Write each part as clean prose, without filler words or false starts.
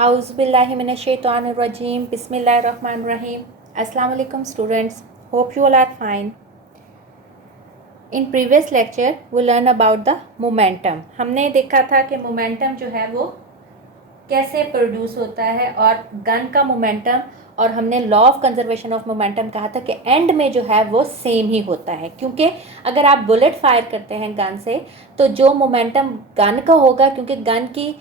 Auzubillahiminash-shaytanir-rajim. Bismillahir-rahmanir-rahim. Assalamu alaikum students. Hope you all are fine. In previous lecture we learn about the momentum. हमने देखा था कि momentum जो है वो कैसे प्रोड्यूस होता है और गन का मोमेंटम और हमने law of conservation of momentum कहा था कि एंड में जो है वो सेम ही होता है, क्योंकि अगर आप बुलेट फायर करते हैं गन से तो जो मोमेंटम गन का होगा, क्योंकि गन की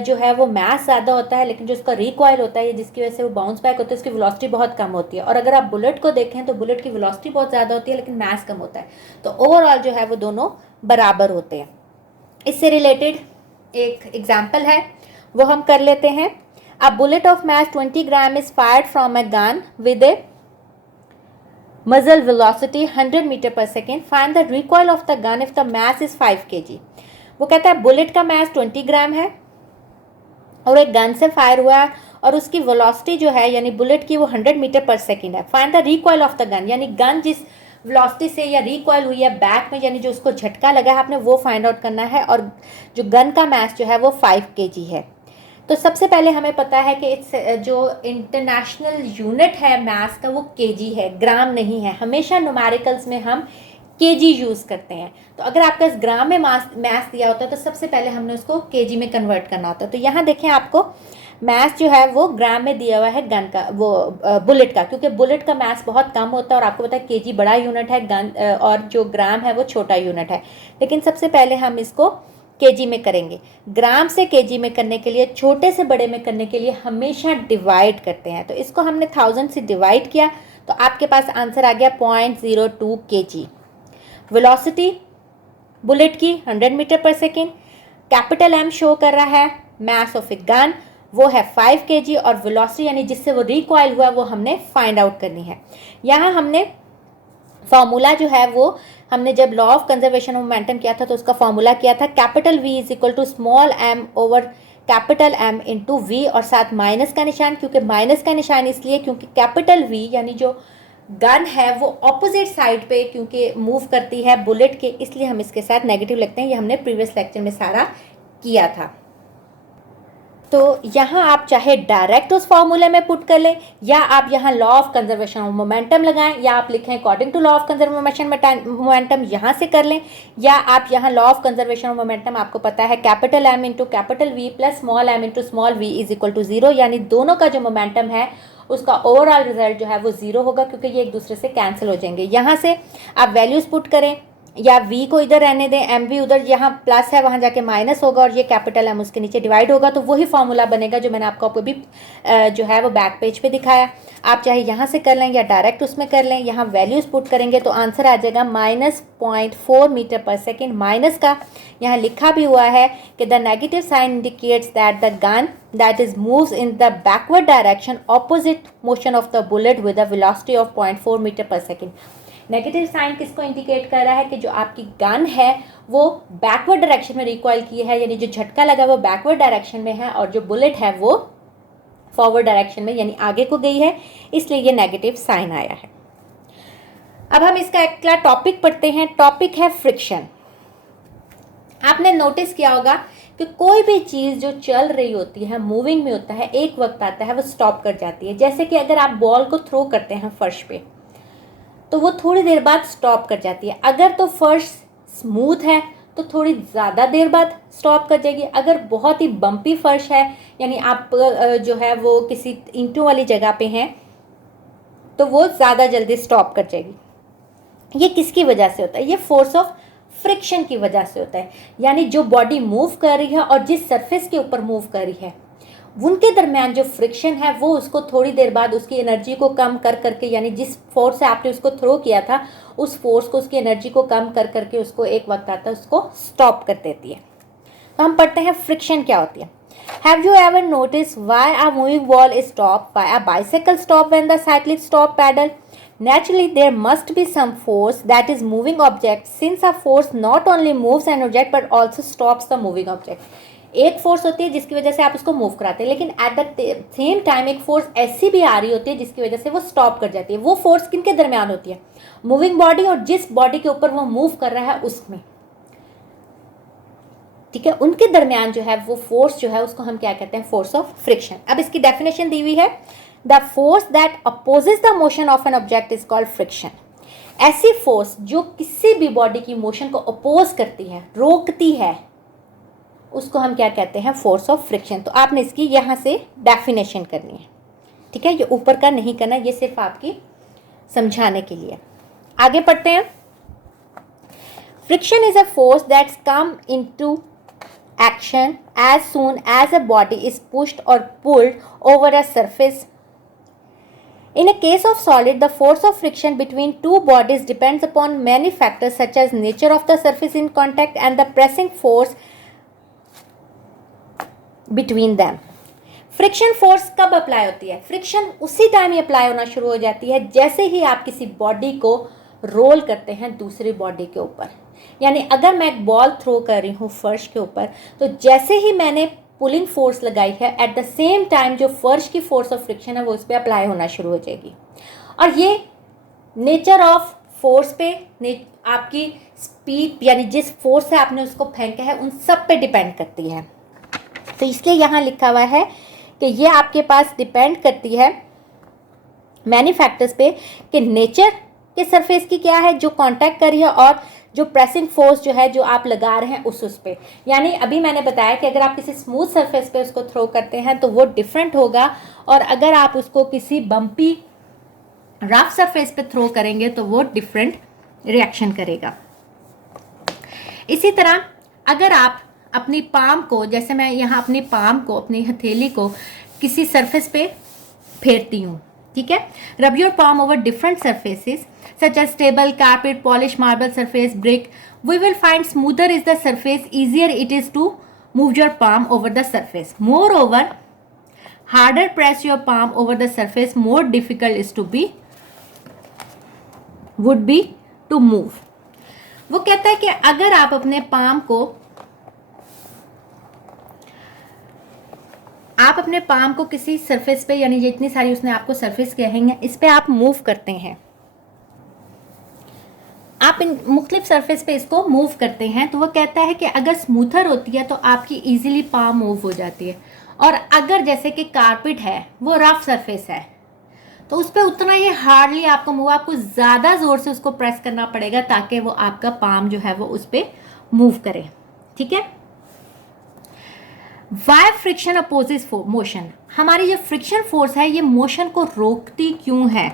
जो है वो मास ज़्यादा होता है, लेकिन जो उसका रिकॉयल होता है जिसकी वजह से वो बाउंस बैक होता है उसकी वेलोसिटी बहुत कम होती है। और अगर आप बुलेट को देखें तो बुलेट की वेलोसिटी बहुत ज़्यादा होती है लेकिन मास कम होता है, तो ओवरऑल जो है वो दोनों बराबर होते हैं। इससे रिलेटेड एक एग्जाम्पल है वो हम कर लेते हैं। A bullet of mass 20 gram is fired from a gun with a muzzle velocity 100 metre per second. Find the recoil of the gun if the mass is 5 kg। वो कहता है बुलेट का मास 20 ग्राम है और एक गन से फायर हुआ है और उसकी वेलोसिटी जो है यानी बुलेट की वो 100 मीटर पर सेकेंड है। Find the recoil of the gun, यानी गन जिस वेलोसिटी से या रिकॉयल हुई है बैक में, यानी जो उसको झटका लगा है आपने वो फाइंड आउट करना है, और जो गन का मास जो है वो 5 kg है। तो सबसे पहले हमें पता है कि जो इंटरनेशनल यूनिट है मास का वो केजी है, ग्राम नहीं है। हमेशा न्यूमेरिकल्स में हम केजी यूज़ करते हैं, तो अगर आपका इस ग्राम में मास दिया होता है तो सबसे पहले हमने उसको केजी में कन्वर्ट करना होता है। तो यहाँ देखें आपको मास जो है वो ग्राम में दिया हुआ है गन का, वो बुलेट का, क्योंकि बुलेट का मास बहुत कम होता है और आपको पता है केजी बड़ा यूनिट है, गन और जो ग्राम है वो छोटा यूनिट है। लेकिन सबसे पहले हम इसको केजी में करेंगे। ग्राम से केजी में करने के लिए, छोटे से बड़े में करने के लिए हमेशा डिवाइड करते हैं। तो इसको हमने 1000 से डिवाइड किया तो आपके पास आंसर आ गया 0.02 kg। वेलोसिटी बुलेट की 100 metre per second, capital M show कर रहा है, मास ऑफ ए गन वो है 5 kg और वेलोसिटी यानी जिससे वो रिकॉइल हुआ वो हमने फाइंड आउट करनी है। यहाँ हमने फॉर्मूला जो है वो हमने जब law of conservation of momentum किया था तो उसका फॉर्मूला किया था capital V is equal to small m over capital M into V, और साथ माइनस का निशान। क्योंकि माइनस का निशान इसलिए क्योंकि कैपिटल V यानी जो गन है वो ऑपोजिट साइड पे क्योंकि मूव करती है बुलेट के, इसलिए हम इसके साथ नेगेटिव लिखते हैं। ये हमने प्रीवियस लेक्चर में सारा किया था। तो यहाँ आप चाहे डायरेक्ट उस फॉर्मूले में पुट कर लें या आप यहाँ law of conservation of momentum लगाएं, या आप लिखें according to law of conservation momentum यहाँ से कर लें, या आप यहाँ law of conservation of momentum आपको पता है capital M into capital V plus small m into small v is equal to 0, यानी दोनों का जो मोमेंटम है उसका ओवरऑल रिजल्ट जो है वो 0 होगा क्योंकि ये एक दूसरे से कैंसिल हो जाएंगे। यहाँ से आप वैल्यूज पुट करें या v को इधर रहने दें, एम वी उधर, यहाँ प्लस है वहाँ जाके माइनस होगा और ये कैपिटल M उसके नीचे डिवाइड होगा, तो वही फॉर्मूला बनेगा जो मैंने आपको अभी जो है वो बैक पेज पे दिखाया। आप चाहे यहाँ से कर लें या डायरेक्ट उसमें कर लें। यहाँ वैल्यूज़ पुट करेंगे तो आंसर आ जाएगा -0.4 मीटर पर सेकेंड। माइनस का यहाँ लिखा भी हुआ है कि the negative sign indicates that the gun that is moves in the backward direction opposite motion of the bullet with a velocity of 0.4 metre per second. Negative sign किसको indicate कर रहा है कि जो आपकी गन है वो बैकवर्ड डायरेक्शन में रिकॉइल की है, यानी जो झटका लगा वो बैकवर्ड डायरेक्शन में है और जो बुलेट है वो फॉरवर्ड डायरेक्शन में यानी आगे को गई है, इसलिए ये नेगेटिव साइन आया है। अब हम इसका अगला टॉपिक पढ़ते हैं। टॉपिक है फ्रिक्शन। आपने नोटिस किया होगा कि कोई भी चीज़ जो चल रही होती है, मूविंग में होता है, एक वक्त आता है वो स्टॉप कर जाती है। जैसे कि अगर आप बॉल को थ्रो करते हैं फर्श पे तो वो थोड़ी देर बाद स्टॉप कर जाती है। अगर तो फर्श स्मूथ है तो थोड़ी ज़्यादा देर बाद स्टॉप कर जाएगी। अगर बहुत ही बम्पी फर्श है यानी आप जो है वो किसी ईंटों वाली जगह पे हैं तो वो ज़्यादा जल्दी स्टॉप कर जाएगी। ये किसकी वजह से होता है? ये फोर्स ऑफ फ्रिक्शन की वजह से होता है, यानी जो बॉडी मूव कर रही है और जिस सरफेस के ऊपर मूव कर रही है उनके दरमियान जो फ्रिक्शन है वो उसको थोड़ी देर बाद उसकी एनर्जी को कम कर करके, यानी जिस फोर्स से आपने उसको थ्रो किया था उस फोर्स को, उसकी एनर्जी को कम कर करके उसको एक वक्त आता है उसको स्टॉप कर देती है। तो हम पढ़ते हैं फ्रिक्शन क्या होती है। Have you ever notice why a moving ball is stop, why a bicycle stop when the cyclist stop pedal? Naturally, there must be some force that is moving object, since a force not only moves an object but also stops the moving object. एक force होती है जिसकी वजह से आप उसको move कराते हैं, लेकिन एट द सेम टाइम एक फोर्स ऐसी भी आ रही होती है जिसकी वजह से वो स्टॉप कर जाती है। वो फोर्स किनके दरमियान होती है? मूविंग बॉडी और जिस बॉडी के ऊपर वो मूव कर रहा है उसमें। ठीक है, उनके दरमियान जो है वो फोर्स जो है उसको हम क्या कहते हैं, फोर्स ऑफ फ्रिक्शन। अब इसकी डेफिनेशन दी हुई है, the force that opposes the motion of an object is called friction. ऐसी फोर्स जो किसी भी बॉडी की मोशन को अपोज करती है, रोकती है, उसको हम क्या कहते हैं, फोर्स ऑफ फ्रिक्शन। तो आपने इसकी यहाँ से डेफिनेशन करनी है, ठीक है, ये ऊपर का नहीं करना, ये सिर्फ आपकी समझाने के लिए। आगे पढ़ते हैं। Friction is a force that's come into action as soon as a body is pushed or pulled over a surface. In a case of solid, the force of friction between two bodies depends upon many factors such as nature of the surface in contact and the pressing force between them. Friction force कब apply होती है? Friction उसी time ही apply होना शुरू हो जाती है जैसे ही आप किसी बॉडी को रोल करते हैं दूसरी बॉडी के ऊपर। यानी अगर मैं एक बॉल थ्रो कर रही हूँ फर्श के ऊपर, तो जैसे ही मैंने पुलिंग फोर्स लगाई है, एट द सेम टाइम जो फर्श की फोर्स ऑफ फ्रिक्शन है वो उस पर अप्लाई होना शुरू हो जाएगी। और ये नेचर ऑफ फोर्स पे, आपकी स्पीड यानी जिस फोर्स से आपने उसको फेंका है उन सब पे डिपेंड करती है। तो इसलिए यहाँ लिखा हुआ है कि ये आपके पास डिपेंड करती है मैनी फैक्टर्स पे, कि नेचर के सरफेस की क्या है जो कांटेक्ट कर रही है, और जो प्रेसिंग फोर्स जो है जो आप लगा रहे हैं उस पे। यानी अभी मैंने बताया कि अगर आप किसी स्मूथ सरफेस पे उसको थ्रो करते हैं तो वो डिफरेंट होगा, और अगर आप उसको किसी बम्पी रफ सरफेस पे थ्रो करेंगे तो वो डिफरेंट रिएक्शन करेगा। इसी तरह अगर आप अपनी पाम को, जैसे मैं यहाँ अपनी पाम को, अपनी हथेली को किसी सरफेस पे फेरती हूँ, ठीक है, rub your palm over different surfaces such as table, carpet, polished marble surface, brick, we will find smoother is the surface, easier it is to move your palm over the surface. Moreover, harder press your palm over the surface, more difficult is to be, would be to move. वो कहता है कि अगर आप अपने palm को किसी surface पे, यानी जितनी सारी उसने आपको सरफेस कहेंगे, इस पे आप मूव करते हैं, आप इन मुख्तलिफ सरफेस पे इसको मूव करते हैं, तो वो कहता है कि अगर स्मूथर होती है तो आपकी इजीली पाम मूव हो जाती है, और अगर जैसे कि कारपेट है वो रफ सरफेस है तो उस पर उतना ही हार्डली आपको ज़्यादा ज़ोर से उसको प्रेस करना पड़ेगा ताकि वो आपका पाम जो है वो उस पर मूव करे, ठीक है। वाई फ्रिक्शन अपोजिस मोशन, हमारी जो फ्रिक्शन फोर्स है ये मोशन को रोकती क्यों है?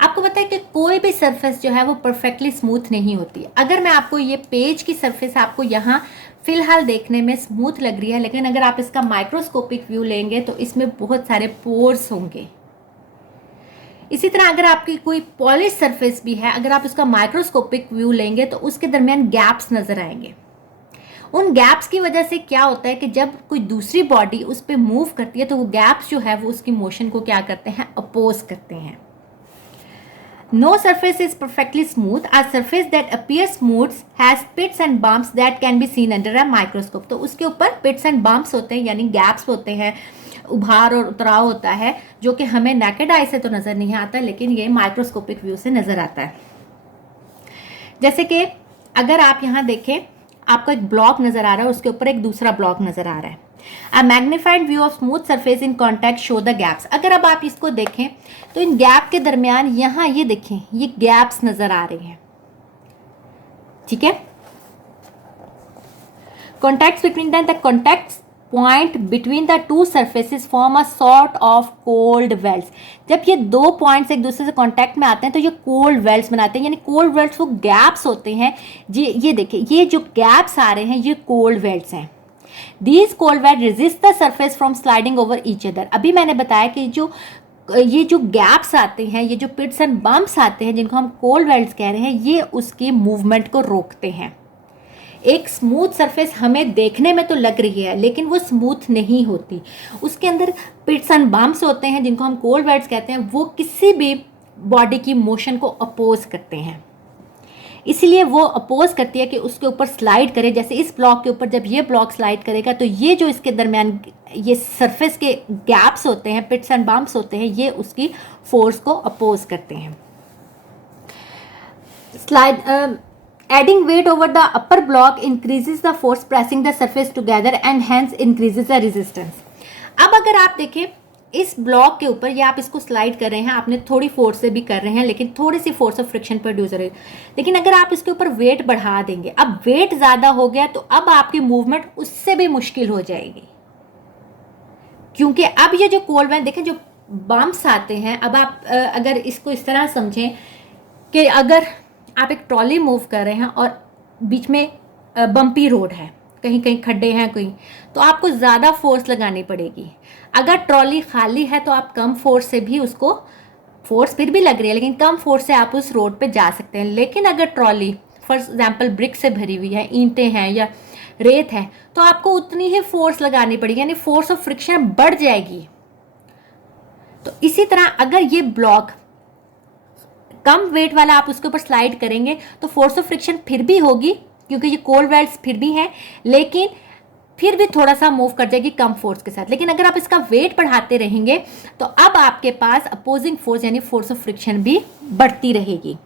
आपको पता है कि कोई भी सरफेस जो है वो परफेक्टली स्मूथ नहीं होती। अगर मैं आपको ये पेज की सरफेस आपको यहाँ फिलहाल देखने में स्मूथ लग रही है, लेकिन अगर आप इसका माइक्रोस्कोपिक व्यू लेंगे तो इसमें बहुत सारे पोर्स होंगे। इसी तरह अगर आपकी कोई पॉलिश सरफेस भी है, अगर आप उसका माइक्रोस्कोपिक व्यू लेंगे तो उसके दरमियान गैप्स नजर आएंगे। उन गैप्स की वजह से क्या होता है कि जब कोई दूसरी बॉडी उस पर मूव करती है तो वो गैप्स जो है वो उसकी मोशन को क्या करते हैं, अपोज करते हैं। No surface is perfectly smooth. A surface that appears smooth has pits and bumps that can be seen under a microscope. तो उसके ऊपर pits and bumps होते हैं, यानी गैप्स होते हैं, उभार और उतराव होता है, जो कि हमें नेकेड आई से तो नज़र नहीं आता, लेकिन ये माइक्रोस्कोपिक व्यू से नज़र आता है। जैसे कि अगर आप यहाँ देखें, आपको एक ब्लॉक नज़र आ रहा है, उसके ऊपर एक दूसरा ब्लॉक नज़र आ रहा है। A magnified view of smooth surface in contact show the gaps. अगर अब आप इसको देखें तो इन गैप के दरमियान यहाँ ये देखें, ये गैप्स नजर आ रहे हैं, ठीक है। Contacts between them, the contact point between the two surfaces form a sort of cold wells. जब ये दो पॉइंट्स एक दूसरे से कांटेक्ट में आते हैं तो ये कोल्ड वेल्स बनाते हैं, यानी कोल्ड वेल्स वो गैप्स होते हैं। ये देखिए, ये जो गैप्स आ रहे हैं ये कोल्ड वेल्स हैं। These cold wells resist the surface from sliding over each other. अभी मैंने बताया कि ये जो गैप्स आते हैं, ये जो पिट्स एंड बम्प्स आते हैं जिनको हम कोल्ड वेल्स कह रहे हैं, ये उसकी मूवमेंट को रोकते हैं। एक स्मूथ सरफेस हमें देखने में तो लग रही है लेकिन वो स्मूथ नहीं होती, उसके अंदर पिट्स एंड बम्प्स होते हैं जिनको हम कोल्ड वेल्स कहते हैं, वो किसी भी बॉडी की मोशन को अपोज करते हैं। इसलिए वो अपोज करती है कि उसके ऊपर स्लाइड करे। जैसे इस ब्लॉक के ऊपर जब ये ब्लॉक स्लाइड करेगा तो ये जो इसके दरमियान ये सरफेस के गैप्स होते हैं, पिट्स एंड बम्प्स होते हैं, ये उसकी फोर्स को अपोज करते हैं। Adding weight over the upper block increases the force pressing the surface together and hence increases the resistance. अब अगर आप देखें इस ब्लॉक के ऊपर, या आप इसको स्लाइड कर रहे हैं, आपने थोड़ी फोर्स से भी कर रहे हैं लेकिन थोड़ी सी फोर्स ऑफ फ्रिक्शन प्रोड्यूस हो रही है, लेकिन अगर आप इसके ऊपर वेट बढ़ा देंगे, अब वेट ज़्यादा हो गया तो अब आपकी मूवमेंट उससे भी मुश्किल हो जाएगी, क्योंकि अब ये जो कोल्ड वैन देखें, जो बम्प्स आते हैं, अब आप अगर इसको इस तरह समझें कि अगर आप एक ट्रॉली मूव कर रहे हैं और बीच में बम्पी रोड है, कहीं कहीं खड्डे हैं कहीं, तो आपको ज़्यादा फोर्स लगानी पड़ेगी। अगर ट्रॉली खाली है तो आप कम फोर्स से भी उसको, फोर्स फिर भी लग रही है लेकिन कम फोर्स से आप उस रोड पे जा सकते हैं। लेकिन अगर ट्रॉली फॉर एग्जांपल ब्रिक से भरी हुई है, ईंटें हैं या रेत है, तो आपको उतनी ही फोर्स लगानी पड़ेगी, यानी फोर्स ऑफ फ्रिक्शन बढ़ जाएगी। तो इसी तरह अगर ये ब्लॉक कम वेट वाला आप उसके ऊपर स्लाइड करेंगे तो फोर्स ऑफ फ्रिक्शन फिर भी होगी, क्योंकि ये कोल्ड वेल्स फिर भी हैं, लेकिन फिर भी थोड़ा सा मूव कर जाएगी कम फोर्स के साथ। लेकिन अगर आप इसका वेट बढ़ाते रहेंगे तो अब आपके पास अपोजिंग फोर्स यानी फोर्स ऑफ फ्रिक्शन भी बढ़ती रहेगी।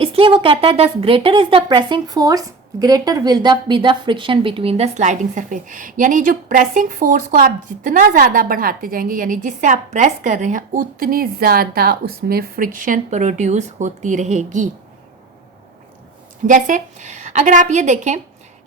इसलिए वो कहता है दस greater is the pressing force greater will be the friction between the sliding surface. यानी जो प्रेसिंग फोर्स को आप जितना ज़्यादा बढ़ाते जाएंगे, यानी जिससे आप प्रेस कर रहे हैं, उतनी ज़्यादा उसमें फ्रिक्शन प्रोड्यूस होती रहेगी। जैसे अगर आप ये देखें,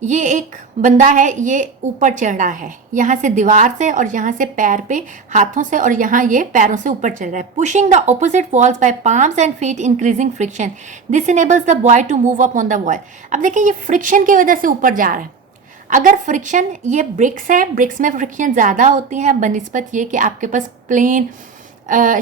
ये एक बंदा है, ये ऊपर चढ़ रहा है यहाँ से दीवार से, और यहाँ से पैर पे हाथों से, और यहाँ ये पैरों से ऊपर चढ़ रहा है। Pushing the opposite walls by palms and feet increasing friction, this enables the boy to move up on the wall. अब देखिए ये फ्रिक्शन की वजह से ऊपर जा रहा है। अगर फ्रिक्शन, ये ब्रिक्स हैं, ब्रिक्स में फ्रिक्शन ज़्यादा होती है बनिस्बत ये कि आपके पास प्लेन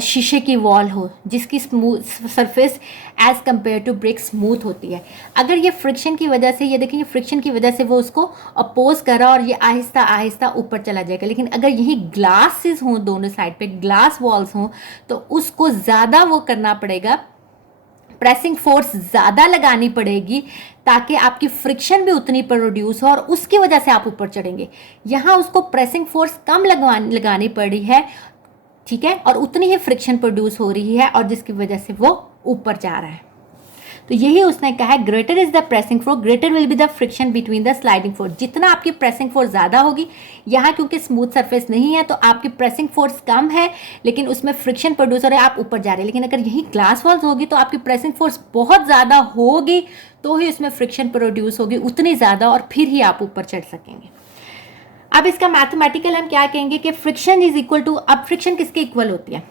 शीशे की वॉल हो जिसकी smooth surface as compare to brick smooth होती है। अगर ये फ्रिक्शन की वजह से, ये देखिए फ्रिक्शन की वजह से वो उसको अपोज कर रहा और ये आहिस्ता आहिस्ता ऊपर चला जाएगा। लेकिन अगर यही ग्लासेस हों, दोनों साइड पे ग्लास वॉल्स हों, तो उसको ज़्यादा वो करना पड़ेगा, प्रेसिंग फोर्स ज़्यादा लगानी पड़ेगी ताकि आपकी फ्रिक्शन भी उतनी प्रोड्यूस हो और उसकी वजह से आप ऊपर चढ़ेंगे। यहाँ उसको प्रेसिंग फोर्स कम लगानी पड़ी है, ठीक है, और उतनी ही फ्रिक्शन प्रोड्यूस हो रही है और जिसकी वजह से वो ऊपर जा रहा है। तो यही उसने कहा है, greater is the pressing force greater will be the friction between the sliding force. जितना आपकी प्रेसिंग फोर्स ज़्यादा होगी, यहाँ क्योंकि स्मूथ सरफेस नहीं है तो आपकी प्रेसिंग फोर्स कम है लेकिन उसमें फ्रिक्शन प्रोड्यूस हो रहा है, आप ऊपर जा रहे हैं। लेकिन अगर यही ग्लास वॉल्स होगी तो आपकी प्रेसिंग फोर्स बहुत ज़्यादा होगी तो ही उसमें फ्रिक्शन प्रोड्यूस होगी उतनी ज़्यादा, और फिर ही आप ऊपर चढ़ सकेंगे। अब इसका मैथमेटिकल हम क्या कहेंगे कि फ्रिक्शन इज इक्वल टू, अब फ्रिक्शन किसके इक्वल होती है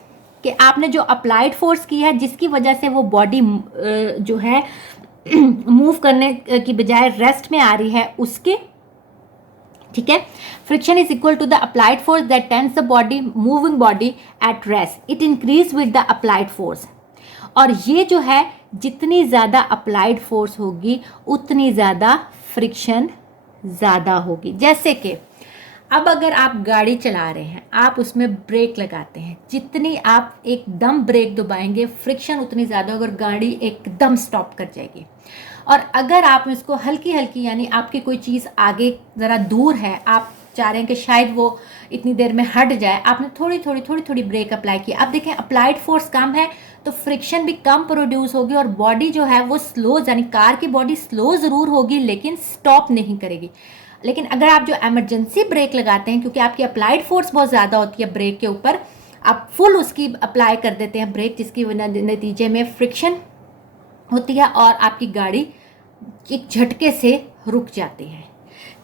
कि आपने जो अप्लाइड फोर्स की है जिसकी वजह से वो बॉडी जो है मूव करने की बजाय रेस्ट में आ रही है उसके, ठीक है। Friction is equal to the applied force that tends the body moving body at rest, it increase with the applied force. और ये जो है जितनी ज़्यादा अप्लाइड फोर्स होगी उतनी ज़्यादा फ्रिक्शन ज़्यादा होगी। जैसे कि अब अगर आप गाड़ी चला रहे हैं, आप उसमें ब्रेक लगाते हैं, जितनी आप एकदम ब्रेक दबाएंगे फ्रिक्शन उतनी ज़्यादा होगी और गाड़ी एकदम स्टॉप कर जाएगी। और अगर आप इसको हल्की हल्की, यानी आपकी कोई चीज़ आगे ज़रा दूर है, आप चाह रहे हैं कि शायद वो इतनी देर में हट जाए, आपने थोड़ी थोड़ी ब्रेक अप्लाई की, अब देखें अप्लाइड फोर्स कम है तो फ्रिक्शन भी कम प्रोड्यूस होगी और बॉडी जो है वो स्लो, यानी कार की बॉडी स्लो ज़रूर होगी लेकिन स्टॉप नहीं करेगी। लेकिन अगर आप जो एमरजेंसी ब्रेक लगाते हैं, क्योंकि आपकी अप्लाइड फोर्स बहुत ज़्यादा होती है ब्रेक के ऊपर, आप फुल उसकी अप्लाई कर देते हैं ब्रेक, जिसकी नतीजे में फ्रिक्शन होती है और आपकी गाड़ी एक झटके से रुक जाती है।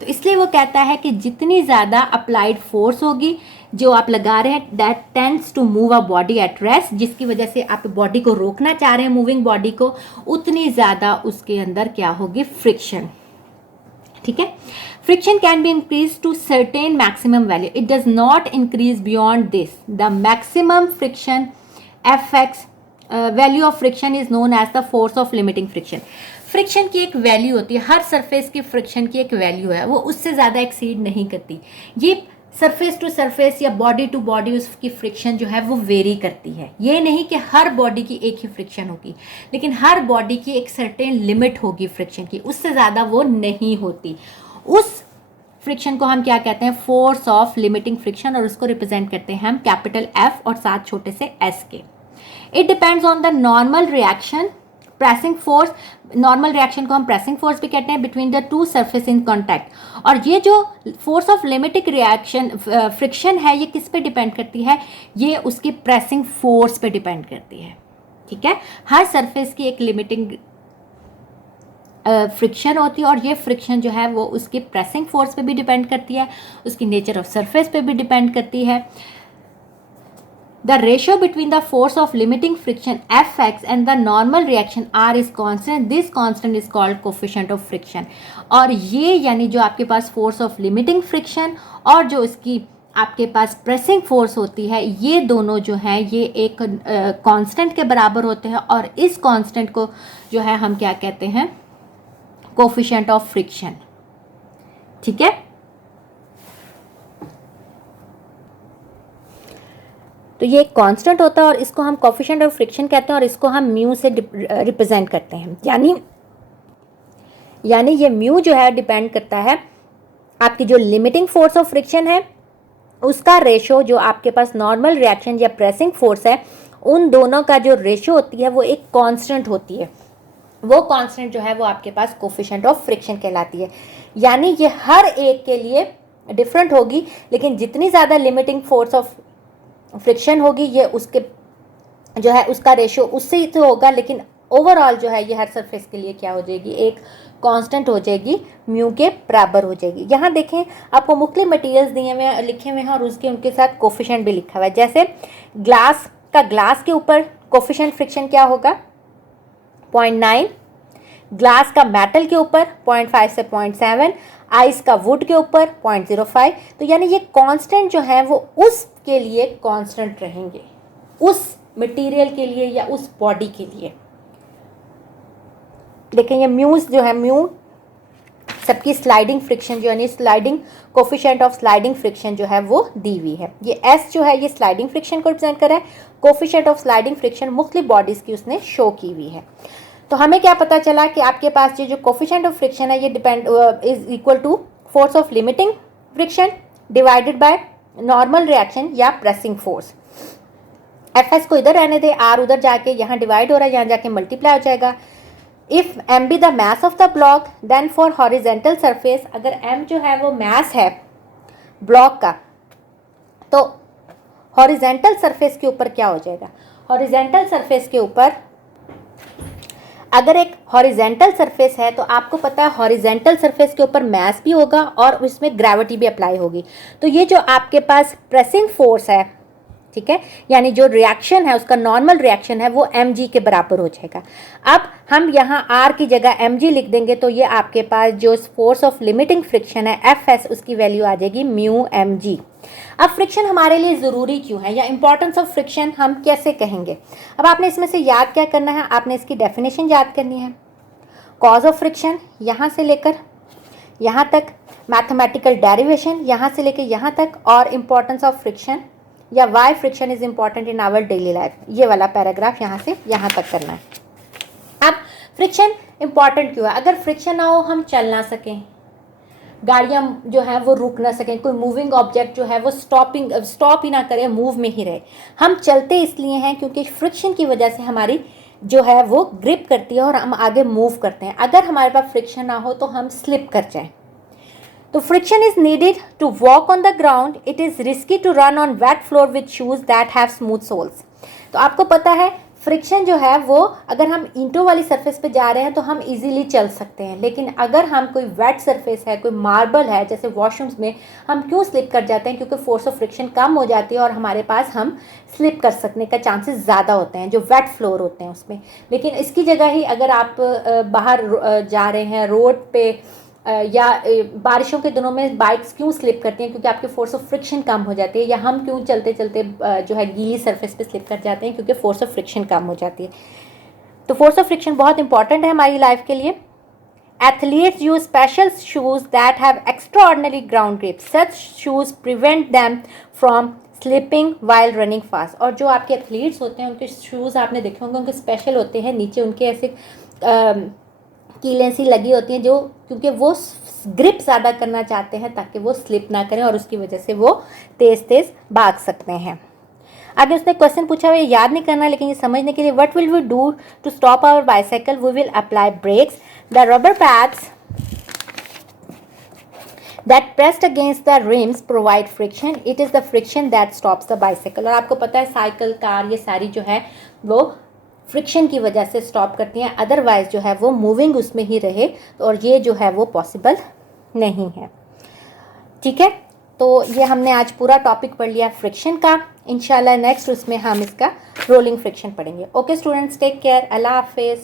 तो इसलिए वो कहता है कि जितनी ज़्यादा अप्लाइड फोर्स होगी जो आप लगा रहे हैं, that tends to move a body at rest, जिसकी वजह से आप बॉडी को रोकना चाह रहे हैं, मूविंग बॉडी को, उतनी ज़्यादा उसके अंदर क्या होगी, फ्रिक्शन, ठीक है। Friction can be increase to certain maximum value, it does not increase beyond this. The maximum friction FX value of friction is known as the force of limiting friction. Friction की एक value होती है, हर surface की friction की एक value है, वो उससे ज़्यादा एक्सीड नहीं करती। ये सरफेस टू सरफेस या बॉडी टू बॉडी उसकी फ्रिक्शन जो है वो वेरी करती है। ये नहीं कि हर बॉडी की एक ही फ्रिक्शन होगी, लेकिन हर बॉडी की एक सर्टेन लिमिट होगी फ्रिक्शन की, उससे ज़्यादा वो नहीं होती। उस फ्रिक्शन को हम क्या कहते हैं, फोर्स ऑफ लिमिटिंग फ्रिक्शन, और उसको रिप्रेजेंट करते हैं हम कैपिटल एफ और साथ छोटे से एस के। It depends on the normal reaction pressing force, normal reaction को हम प्रेसिंग फोर्स भी कहते हैं, between the two surface in contact. और ये जो force of limiting reaction friction है, ये किस पे डिपेंड करती है? ये उसकी प्रेसिंग फोर्स पे डिपेंड करती है। ठीक है, हर सरफेस की एक लिमिटिंग फ्रिक्शन होती है, और ये फ्रिक्शन जो है वो उसकी प्रेसिंग फोर्स पे भी डिपेंड करती है, उसकी नेचर ऑफ सरफेस पे भी डिपेंड करती है। The ratio between the force of limiting friction Fx and the normal reaction R is constant. This constant is called coefficient of friction. और ये यानी जो आपके पास force of limiting friction और जो इसकी आपके पास प्रेसिंग फोर्स होती है, ये दोनों जो है ये एक कांस्टेंट के बराबर होते हैं, और इस कांस्टेंट को जो है हम क्या कहते हैं? Coefficient of friction. ठीक है, तो ये एक कांस्टेंट होता है और इसको हम कोफिशिएंट ऑफ फ्रिक्शन कहते हैं, और इसको हम म्यू से रिप्रेजेंट करते हैं। यानी ये म्यू जो है डिपेंड करता है आपकी जो लिमिटिंग फोर्स ऑफ फ्रिक्शन है उसका रेशो, जो आपके पास नॉर्मल रिएक्शन या प्रेसिंग फोर्स है, उन दोनों का जो रेशो होती है वो एक कांस्टेंट होती है। वो कांस्टेंट जो है वो आपके पास कोफिशिएंट ऑफ फ्रिक्शन कहलाती है। यानी ये हर एक के लिए डिफरेंट होगी, लेकिन जितनी ज़्यादा लिमिटिंग फोर्स ऑफ फ्रिक्शन होगी ये उसके जो है उसका रेशो उससे ही तो होगा, लेकिन ओवरऑल जो है ये हर सरफेस के लिए क्या हो जाएगी? एक कांस्टेंट हो जाएगी, म्यू के बराबर हो जाएगी। यहाँ देखें आपको मुख्तलिफ मटेरियल्स दिए हुए हैं, लिखे हुए हैं, और उसके उनके साथ कोफिशिएंट भी लिखा हुआ है। जैसे ग्लास के ऊपर कोफिशिएंट फ्रिक्शन क्या होगा? 0.9। ग्लास का मेटल के ऊपर 0.5 से 0.7, आइस का वुड के ऊपर 0.05। तो यानी ये कांस्टेंट जो है वो उसके लिए कांस्टेंट रहेंगे, उस मटेरियल के लिए या उस बॉडी के लिए। देखें ये म्यूज जो है, म्यू सबकी स्लाइडिंग फ्रिक्शन जो है, sliding coefficient of sliding friction जो है वो दी हुई है। ये एस जो है ये स्लाइडिंग फ्रिक्शन को रिप्रेजेंट कर रहा है, कोफिशिएंट ऑफ स्लाइडिंग फ्रिक्शन मुख्तलिफ बॉडीज़ की उसने शो की हुई है। तो हमें क्या पता चला कि आपके पास ये जो कोफिशिएंट ऑफ फ्रिक्शन है ये depend is equal to force of limiting friction divided by normal reaction या प्रेसिंग फोर्स। एफ एस को इधर रहने दे, आर उधर जाके यहाँ डिवाइड हो रहा है, यहाँ जाके मल्टीप्लाई हो जाएगा। If M be the mass of the block then for horizontal surface, अगर एम जो है वो मास है ब्लॉक का, तो हॉरिजेंटल सरफेस के ऊपर क्या हो जाएगा? हॉरिजेंटल सरफेस के ऊपर अगर एक हॉरिजेंटल सरफेस है तो आपको पता है हॉरिजेंटल सरफेस के ऊपर मास भी होगा और उसमें ग्रेविटी भी अप्लाई होगी। तो ये जो आपके पास प्रेसिंग फोर्स है, ठीक है, यानी जो रिएक्शन है उसका नॉर्मल रिएक्शन है वो mg के बराबर हो जाएगा। अब हम यहाँ r की जगह mg लिख देंगे तो ये आपके पास जो फोर्स ऑफ लिमिटिंग फ्रिक्शन है Fs, उसकी वैल्यू आ जाएगी म्यू mg। अब फ्रिक्शन हमारे लिए ज़रूरी क्यों है, या इंपॉर्टेंस ऑफ फ्रिक्शन हम कैसे कहेंगे? अब आपने इसमें से याद क्या करना है? आपने इसकी डेफिनेशन याद करनी है। कॉज ऑफ फ्रिक्शन यहाँ से लेकर यहाँ तक, मैथमेटिकल डेरिवेशन यहाँ से लेकर यहाँ तक, और इम्पॉर्टेंस ऑफ फ्रिक्शन या why friction is important in our daily life, ये वाला पैराग्राफ यहाँ से यहाँ तक करना है। अब फ्रिक्शन इम्पॉर्टेंट क्यों है? अगर फ्रिक्शन ना हो हम चल ना सकें, गाड़ियाँ जो है वो रुक ना सकें, कोई मूविंग ऑब्जेक्ट जो है वो स्टॉप ही ना करे, मूव में ही रहे। हम चलते इसलिए हैं क्योंकि फ्रिक्शन की वजह से हमारी जो है वो ग्रिप करती है और हम आगे मूव करते हैं। अगर हमारे पास फ्रिक्शन ना हो तो हम स्लिप कर जाएं। तो friction is needed to walk on the ground, it is risky to run on wet floor with shoes that have smooth soles. तो आपको पता है फ्रिक्शन जो है वो अगर हम ईंटों वाली सरफेस पे जा रहे हैं तो हम इजीली चल सकते हैं, लेकिन अगर हम कोई वेट सरफेस है, कोई मार्बल है, जैसे वॉशरूम्स में, हम क्यों स्लिप कर जाते हैं? क्योंकि फोर्स ऑफ फ्रिक्शन कम हो जाती है और हमारे पास हम स्लिप कर सकने का चांसेस ज़्यादा होते हैं जो वेट फ्लोर होते हैं उसमें। लेकिन इसकी जगह ही अगर आप बाहर जा रहे हैं रोड पे या बारिशों के दिनों में बाइक्स क्यों स्लिप करती हैं? क्योंकि आपकी फोर्स ऑफ फ्रिक्शन कम हो जाती है। या हम क्यों चलते चलते जो है गीली सरफेस पे स्लिप कर जाते हैं? क्योंकि फोर्स ऑफ फ्रिक्शन कम हो जाती है। तो फोर्स ऑफ फ्रिक्शन बहुत इंपॉर्टेंट है हमारी लाइफ के लिए। Athletes use special shoes that have extraordinary ground grip, such shoes prevent them from slipping while running fast. और जो आपके एथलीट्स होते हैं उनके शूज़ आपने देखे होंगे, उनके स्पेशल होते हैं, नीचे उनके ऐसे कीलें सी लगी होती हैं, जो क्योंकि वो ग्रिप ज़्यादा करना चाहते हैं ताकि वो स्लिप ना करें और उसकी वजह से वो तेज़ तेज़ भाग सकते हैं। आगे उसने क्वेश्चन पूछा हुआ है, याद नहीं करना लेकिन ये समझने के लिए, what will we do to stop our bicycle? We will apply brakes, the rubber pads that pressed against the rims provide friction, it is the friction that stops the bicycle। और आपको पता है साइकिल, कार, ये सारी जो है वो friction की वजह से स्टॉप करती हैं, अदरवाइज जो है वो मूविंग उसमें ही रहे, और ये जो है वो पॉसिबल नहीं है। ठीक है, तो ये हमने आज पूरा टॉपिक पढ़ लिया फ्रिक्शन का। इंशाल्लाह नेक्स्ट उसमें हम इसका रोलिंग फ्रिक्शन पढ़ेंगे। ओके स्टूडेंट्स, टेक केयर, अल्लाह हाफिज़।